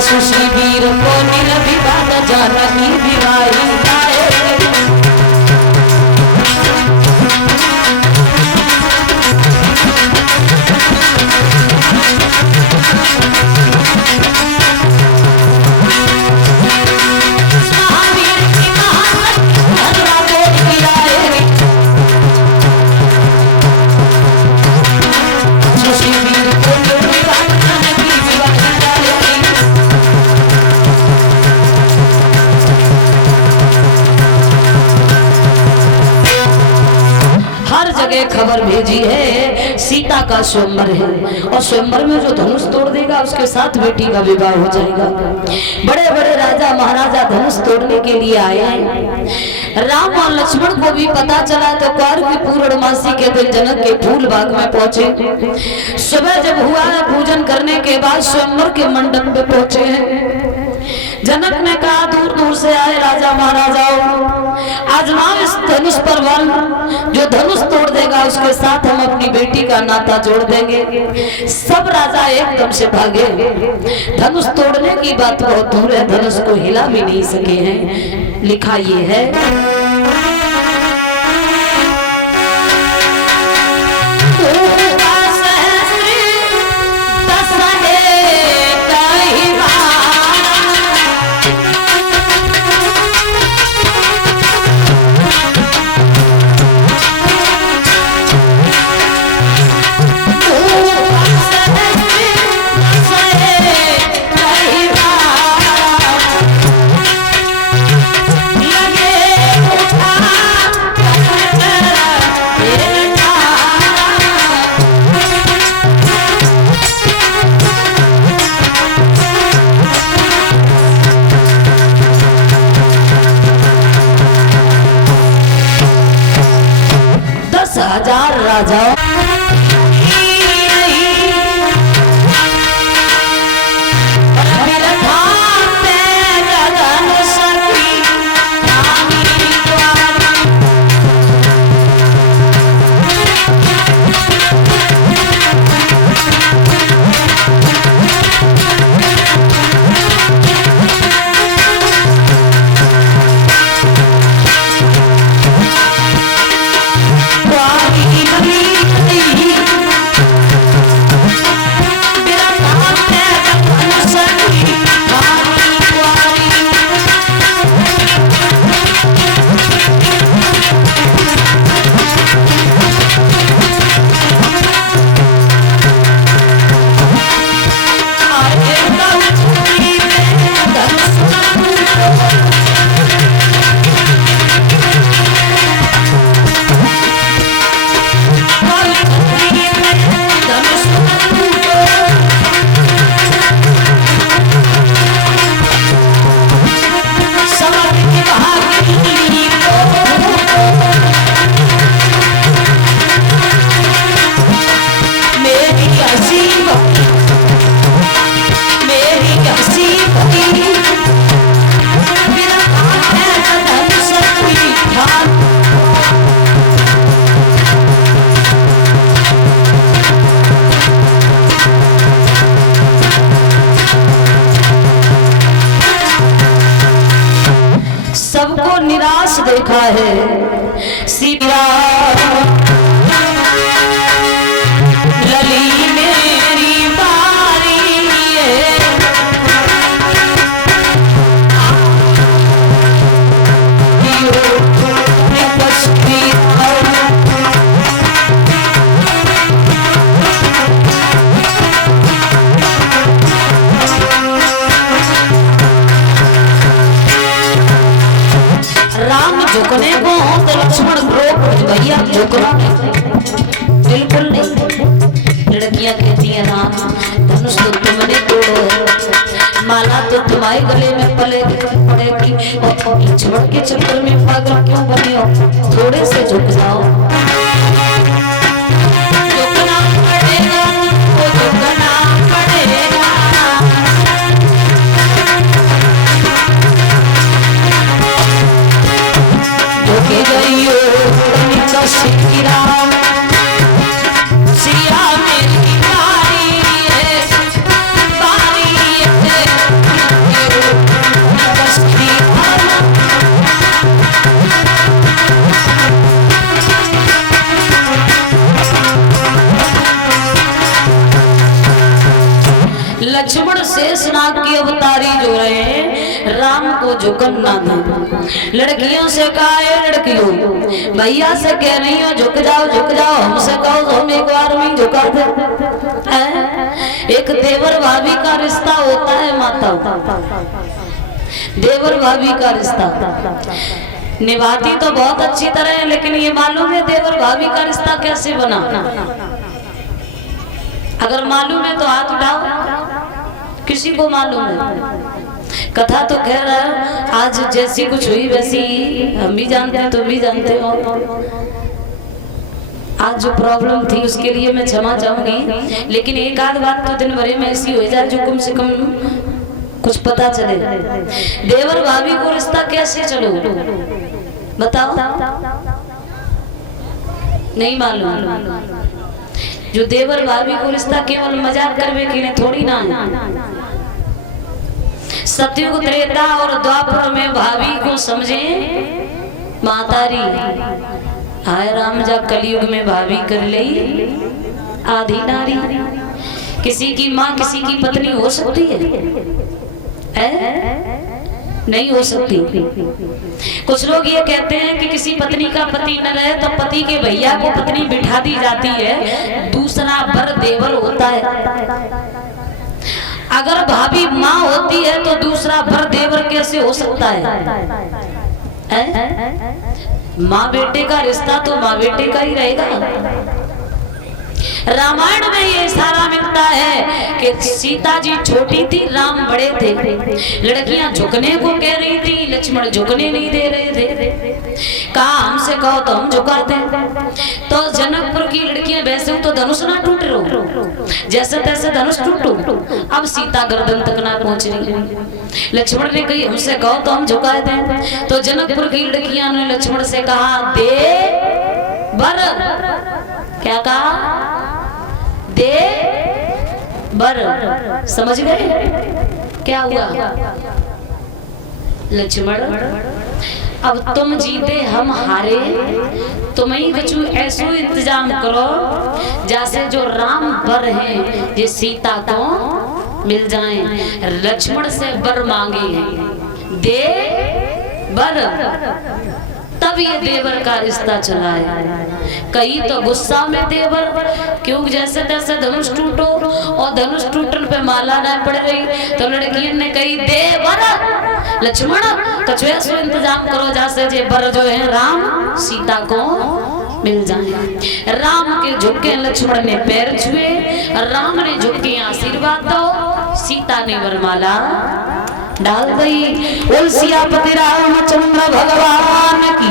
Sushi वीर को निर्विवाद जानकी विवाही खबर भेजी है सीता का स्वयंवर है और स्वयंवर में जो धनुष तोड़ देगा उसके साथ बेटी का विवाह हो जाएगा। बड़े बड़े राजा महाराजा धनुष तोड़ने के लिए आए हैं। राम और लक्ष्मण को भी पता चला तो कार्तिक पूर्णमासी के दिन जनक के फूल बाग में पहुंचे। सुबह जब हुआ है पूजन करने के बाद स्वयंवर के मंडप पे पहुंचे हैं। जनक ने कहा दूर दूर से आए राजा महाराजाओं, आजमाओ इस धनुष पर बल, जो धनुष तोड़ देगा उसके साथ हम अपनी बेटी का नाता जोड़ देंगे। सब राजा एकदम से भागे। धनुष तोड़ने की बात बहुत दूर है, धनुष को हिला भी नहीं सके हैं। लिखा ये है राजाओं सबको निराश देखा है। सीता लली मेरी बारी है, झुकने को तो लक्ष्मण भैया झुकना बिल्कुल नहीं। लड़कियां कहती हैं राम धनुष तो तुमने तोड़ो, माला तो तुम्हारे गले में पड़ेगी और लक्ष्मण के चक्कर में पागल क्यों बने हो, थोड़े से झुक जाओ। झुकना पड़ेगा वो झुकना पड़ेगा, झुके गई श्री राम सिया मेरी बारी है, बारी है। लक्ष्मण शेषनाग की अवतारी जो रहे राम को झुकन ना दे। लड़कियों से कहा है लड़कियों भैया से कह रही हो झुक जाओ हमसे कहो तो हम एक बार में झुका दे। एक देवर भाभी का रिश्ता होता है माता, देवर भाभी का रिश्ता निभाती तो बहुत अच्छी तरह है, लेकिन ये मालूम है देवर भाभी का रिश्ता कैसे बना? अगर मालूम है तो हाथ उठाओ, किसी को मालूम है? कथा तो कह रहा है आज जैसी कुछ हुई वैसी हम भी जानते हैं, तुम भी जानते हो। आज जो प्रॉब्लम थी उसके लिए मैं क्षमा चाहूंगी, लेकिन एक आध बात तो दिन भर में ऐसी हो जाए जो कम से कम कुछ पता चले। देवर भाभी को रिश्ता कैसे चलो बताओ? नहीं मालूम? जो देवर भाभी को रिश्ता केवल मजाक करवे के लिए थोड़ी ना है। सतयुग त्रेता और द्वापर में भाभी को समझे मातारी, हाय राम जा कलयुग में भाभी कर ली आधी नारी। किसी की माँ किसी की पत्नी हो सकती है? नहीं हो सकती। कुछ लोग ये कहते हैं कि किसी पत्नी का पति न रहे तो पति के भैया को पत्नी बिठा दी जाती है, दूसरा बर देवर होता है। अगर भाभी माँ होती है तो दूसरा बर देवर कैसे हो सकता है? माँ बेटे का रिश्ता तो माँ बेटे का ही रहेगा। रामायण में ये इशारा मिलता है कि सीता जी छोटी थी, राम बड़े थे। लड़कियां झुकने को कह रही थी, लक्ष्मण झुकने नहीं दे रहे थे। कहा हमसे कहो तो हम झुका दें। तो जनकपुर की लड़कियां वैसे तो धनुष ना टूट रहो, जैसे तैसे धनुष टूटो। अब सीता गर्दन तक ना पहुंच रही। लक्ष्मण ने कही हमसे कहो तो हम झुका दें। तो जनकपुर की लड़कियां ने लक्ष्मण से कहा दे बर, क्या कहा? दे बर। समझ गए क्या हुआ? लक्ष्मण अब तुम जीते हम हारे, तुम ही बचू ऐसो इंतजाम करो जैसे जो राम बर हैं ये सीता को मिल जाएं। लक्ष्मण से बर मांगे दे बर, तब ये देवर का रिश्ता चला है। कहीं तो गुस्सा में देवर, क्योंकि जैसे तैसे धनुष टूटो और धनुष टूटन पे माला ना पड़ रही तो लड़की ने कही देवर लक्ष्मण कछुए से इंतजाम करो जैसे जे बर जो है राम सीता को मिल जाए। राम के झुके लक्ष्मण ने पैर छुए, राम ने झुके आशीर्वाद दो, सीता ने वरमाला डाल गई। बोल सियापति रामचंद्र भगवान की।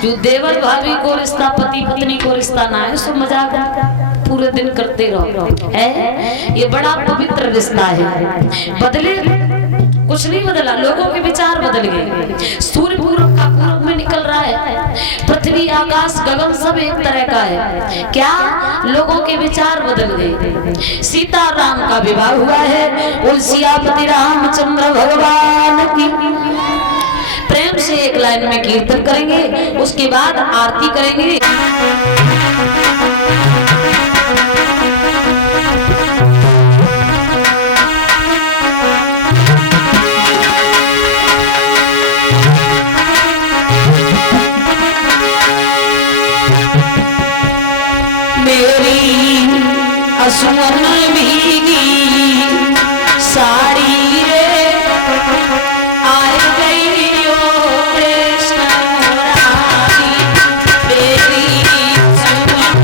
जो देवर भाभी को रिश्ता पति पत्नी को रिश्ता ना है सो मजाक पूरे दिन करते रहो है। ये बड़ा पवित्र रिश्ता है। बदले कुछ नहीं बदला, लोगों के विचार बदल गए। सूर्य पूर्व का पूर्व में निकल रहा है, पृथ्वी आकाश गगन सब एक तरह का है। क्या लोगों के विचार बदल गए। सीता राम का विवाह हुआ है। सियापति रामचंद्र भगवान की। प्रेम से एक लाइन में कीर्तन करेंगे, उसके बाद आरती करेंगे। सुमन भीगी साड़ी रे आए गई ओ कृष्ण मुरारी, मेरी सुमन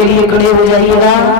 के लिए खड़े हो जाइएगा।